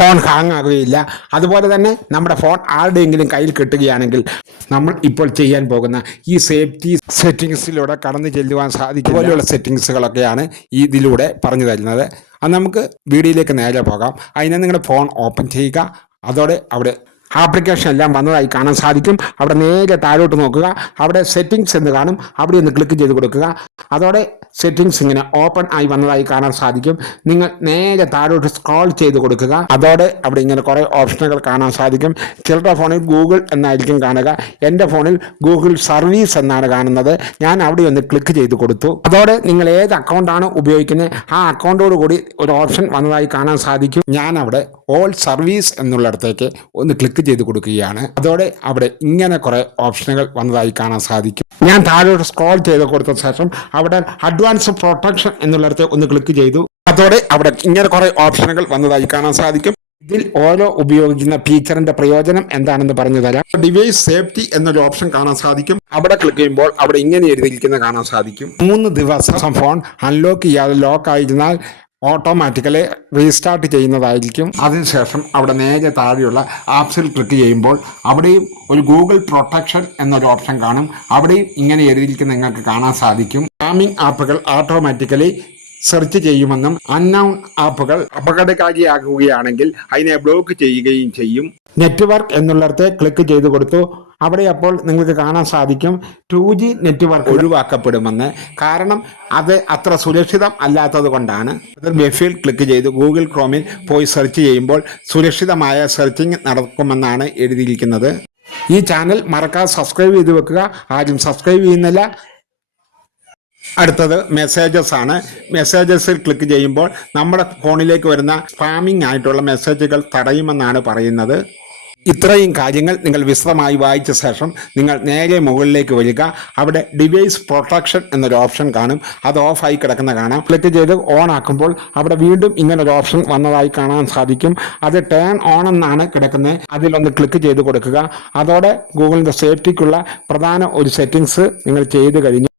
Phone hang ആകുകയില്ല. അതുപോലെ തന്നെ നമ്മുടെ ഫോൺ ആരുടെയെങ്കിലും കയ്യിൽ കിട്ടുകയാണെങ്കിൽ നമ്മൾ ഇപ്പോൾ ചെയ്യാൻ പോകുന്ന ഈ സേഫ്റ്റി സെറ്റിങ്സിലൂടെ കടന്നു ചെല്ലുവാൻ സാധിക്കും. പോലെയുള്ള സെറ്റിങ്സുകളൊക്കെയാണ് ഇതിലൂടെ പറഞ്ഞു തരുന്നത്. അത് നമുക്ക് വീഡിയോയിലേക്ക് നേരെ പോകാം. അതിനെ നിങ്ങളുടെ ഫോൺ ഓപ്പൺ ചെയ്യുക. അതോടെ അവിടെ ആപ്ലിക്കേഷൻ എല്ലാം വന്നതായി കാണാൻ സാധിക്കും. അവിടെ നേരെ താഴോട്ട് നോക്കുക. അവിടെ സെറ്റിങ്സ് എന്ന് കാണും. അവിടെ ഒന്ന് ക്ലിക്ക് ചെയ്ത് കൊടുക്കുക. അതോടെ സെറ്റിങ്സ് ഇങ്ങനെ ഓപ്പൺ ആയി വന്നതായി കാണാൻ സാധിക്കും. നിങ്ങൾ നേരെ താഴോട്ട് സ്ക്രോൾ ചെയ്ത് കൊടുക്കുക. അതോടെ അവിടെ ഇങ്ങനെ കുറേ ഓപ്ഷനുകൾ കാണാൻ സാധിക്കും. ചിലരുടെ ഫോണിൽ ഗൂഗിൾ എന്നായിരിക്കും കാണുക. എൻ്റെ ഫോണിൽ ഗൂഗിൾ സർവീസ് എന്നാണ് കാണുന്നത്. ഞാൻ അവിടെ ഒന്ന് ക്ലിക്ക് ചെയ്ത് കൊടുത്തു. അതോടെ നിങ്ങൾ ഏത് അക്കൗണ്ടാണ് ഉപയോഗിക്കുന്നത് ആ അക്കൗണ്ടോട് കൂടി ഒരു ഓപ്ഷൻ വന്നതായി കാണാൻ സാധിക്കും. ഞാൻ അവിടെ ഓൾ സർവീസ് എന്നുള്ളിടത്തേക്ക് ഒന്ന് ക്ലിക്ക് ചെയ്ത് കൊടുക്കുകയാണ്. അതോടെ അവിടെ ഇങ്ങനെ കുറേ ഓപ്ഷനുകൾ വന്നതായി കാണാൻ സാധിക്കും. ഞാൻ താഴോട്ട് സ്ക്രോൾ ചെയ്ത് കൊടുത്ത ശേഷം അവിടെ അഡ്വാൻസ് പ്രൊട്ടക്ഷൻ എന്നുള്ളിടത്ത് ഒന്ന് ക്ലിക്ക് ചെയ്തു. അതോടെ അവിടെ ഇങ്ങനെ കുറേ ഓപ്ഷനുകൾ വന്നതായി കാണാൻ സാധിക്കും. ഇതിൽ ഓരോ ഉപയോഗിക്കുന്ന ഫീച്ചറിന്റെ പ്രയോജനം എന്താണെന്ന് പറഞ്ഞു തരാം. ഡിവൈസ് സേഫ്റ്റി എന്നൊരു ഓപ്ഷൻ കാണാൻ സാധിക്കും. അവിടെ ക്ലിക്ക് ചെയ്യുമ്പോൾ അവിടെ ഇങ്ങനെ എഴുതിയിരിക്കുന്നത് കാണാൻ സാധിക്കും. 3 ദിവസം ഫോൺ അൺലോക്ക് ചെയ്യാതെ ലോക്ക് ആയിരുന്നാൽ ഓട്ടോമാറ്റിക്കലി റീസ്റ്റാർട്ട് ചെയ്യുന്നതായിരിക്കും. അതിനുശേഷം അവിടെ നേരെ താഴെയുള്ള ആപ്സിൽ ക്ലിക്ക് ചെയ്യുമ്പോൾ അവിടെയും ഒരു ഗൂഗിൾ പ്രൊട്ടക്ഷൻ എന്നൊരു ഓപ്ഷൻ കാണും. അവിടെയും ഇങ്ങനെ എഴുതിയിരിക്കുന്ന നിങ്ങൾക്ക് കാണാൻ സാധിക്കും. സ്പാമിംഗ് ആപ്പുകൾ ഓട്ടോമാറ്റിക്കലി സെർച്ച് ചെയ്യുമെന്നും അൺനൗൺ ആപ്പുകൾ അപകടകാരിയാകുകയാണെങ്കിൽ അതിനെ ബ്ലോക്ക് ചെയ്യുകയും ചെയ്യും. നെറ്റ്വർക്ക് എന്നുള്ളിടത്ത് ക്ലിക്ക് ചെയ്ത് കൊടുത്തു. അവിടെ അപ്പോൾ നിങ്ങൾക്ക് കാണാൻ സാധിക്കും 2G നെറ്റ്വർക്ക് ഒഴിവാക്കപ്പെടുമെന്ന്. കാരണം അത് അത്ര സുരക്ഷിതം അല്ലാത്തത് കൊണ്ടാണ്. വെബിൽ ക്ലിക്ക് ചെയ്ത് ഗൂഗിൾ ക്രോമിൽ പോയി സെർച്ച് ചെയ്യുമ്പോൾ സുരക്ഷിതമായ സെർച്ചിങ് നടക്കുമെന്നാണ് എഴുതിയിരിക്കുന്നത്. ഈ ചാനൽ മറക്കാതെ സബ്സ്ക്രൈബ് ചെയ്ത് വെക്കുക. ആരും സബ്സ്ക്രൈബ് ചെയ്യുന്നില്ല. അടുത്തത് മെസ്സേജസ് ആണ്. മെസ്സേജസിൽ ക്ലിക്ക് ചെയ്യുമ്പോൾ നമ്മുടെ ഫോണിലേക്ക് വരുന്ന സ്പാമിംഗ് ആയിട്ടുള്ള മെസ്സേജുകൾ തടയുമെന്നാണ് പറയുന്നത്. ഇത്രയും കാര്യങ്ങൾ നിങ്ങൾ വിശദമായി വായിച്ച ശേഷം നിങ്ങൾ നേരെ മുകളിലേക്ക് വരിക. അവിടെ ഡിവൈസ് പ്രൊട്ടക്ഷൻ എന്നൊരു ഓപ്ഷൻ കാണും. അത് ഓഫായി കിടക്കുന്ന കാണാം. ക്ലിക്ക് ചെയ്ത് ഓൺ ആക്കുമ്പോൾ അവിടെ വീണ്ടും ഇങ്ങനൊരു ഓപ്ഷൻ വന്നതായി കാണാൻ സാധിക്കും. അത് ടേൺ ഓൺ എന്നാണ് കിടക്കുന്നത്. അതിലൊന്ന് ക്ലിക്ക് ചെയ്ത് കൊടുക്കുക. അതോടെ ഗൂഗിളിൻ്റെ സേഫ്റ്റിക്കുള്ള പ്രധാന ഒരു സെറ്റിങ്സ് നിങ്ങൾ ചെയ്ത് കഴിഞ്ഞു.